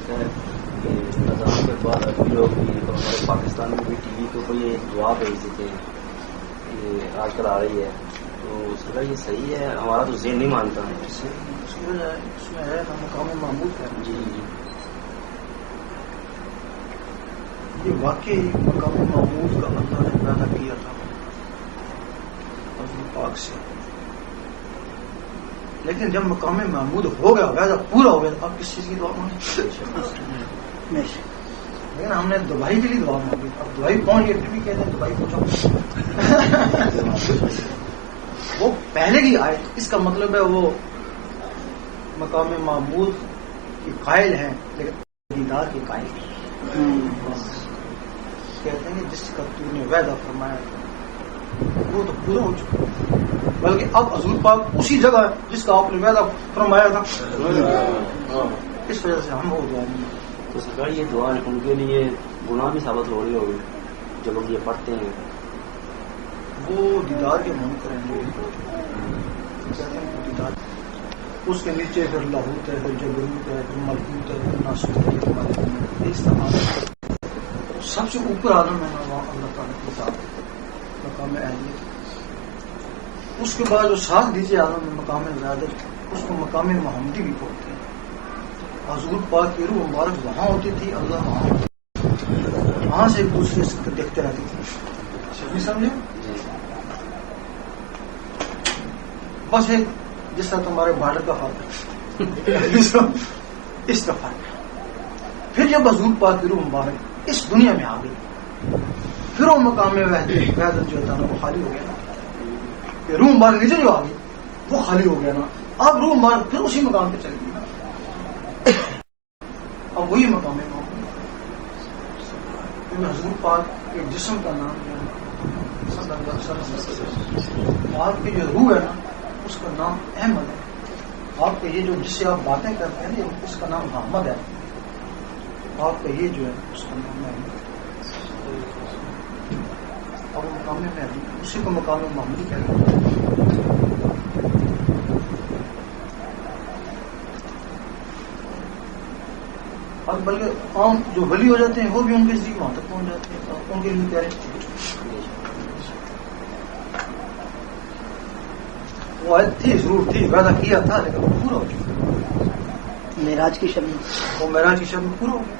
ہوتا ہے کہ اذان کے بعد ابھی لوگ بھی اور ہمارے پاکستان میں بھی ٹی وی پہ کوئی دعا بھیج دیتے ہیں یہ آج کل آ رہی ہے، تو اس کا یہ صحیح ہے؟ ہمارا تو ذہن نہیں مانتا ہے اس کی وجہ اس میں ہے مقام محمود ہے. جی جی یہ واقعی مقام محمود کا اللہ نے پیدا کیا تھا حضور پاک سے، لیکن جب مقام محمود ہو گیا ویسا پورا ہو گیا تو آپ کس چیز کی دعا مانگیں؟ لیکن ہم نے دبائی کے لیے دعا مانگی، اب دبائی پہنچ گئی پھر بھی کہتے ہیں دبائی پہنچاؤ. وہ پہلے کی آئے، اس کا مطلب ہے وہ مقام محمود کی قائل ہیں لیکن دیدار کی قائل ہیں. کہتے ہیں جس کا تو نے وعدہ فرمایا تھا وہ تو پورا ہو چکا، بلکہ اب حضور پاک اسی جگہ ہے جس کا آپ نے وعدہ فرمایا تھا. اس وجہ سے ہم وہ دعا نہیں. تو سرکار یہ دعا ان کے لیے گناہ بھی ثابت ہو رہی ہوگی جو لوگ یہ پڑھتے ہیں؟ وہ دیدار کے من کریں گے، دیدار اس کے نیچے پھر لاہوت ہے، پھر جبروت ہے، پھر ملکوت ہے، پھر ناسوت ہے. اس طرح سب سے اوپر عالم ہے وہاں اللہ تعالیٰ کی ذات مقام اہلیت. اس کے بعد جو ساتھ دیجیے عالم میں مقام زیادت، اس کو مقام محمدی بھی بولتے ہیں. حضور پاک کی روح مبارک وہاں ہوتی تھی، اللہ وہاں سے ایک دوسرے سے دیکھتے رہتے تھے. نہیں سمجھے؟ بس ایک جس طرح تمہارے بارڈر کا فرق ہے اس کا فرق ہے. پھر جب حضور پاک کی روح مبارک اس دنیا میں آ گئی پھر وہ مقام وحدت جو تھا نا وہ خالی ہو گیا نا. کہ روح مبارک نیچے جو آ گئی وہ خالی ہو گیا نا. اب روح مبارک پھر اسی مقام پہ چل گئی نا. اب وہی مقام ہے حضور پاک کے جسم کا نام جو ہے صلی اللہ علیہ وسلم، آپ کی جو روح ہے نا اس کا نام احمد ہے. آپ کے یہ جو جس سے آپ باتیں کرتے ہیں اس کا نام محمد ہے. آپ کا یہ جو ہے اس کا نام ہے اور مقام میں اسی کو مقام محمدی کہتے ہیں. اور بلکہ عام جو ولی ہو جاتے ہیں وہ بھی ان کے ذریعے وہاں تک پہنچ جاتے ہیں، ان کے لیے پیارے وہ آیت تھی، ضرور تھی، وعدہ کیا تھا لیکن وہ پورا ہو چکا. معراج کی شب میں وہ معراج کی شب میں پورا ہو گیا.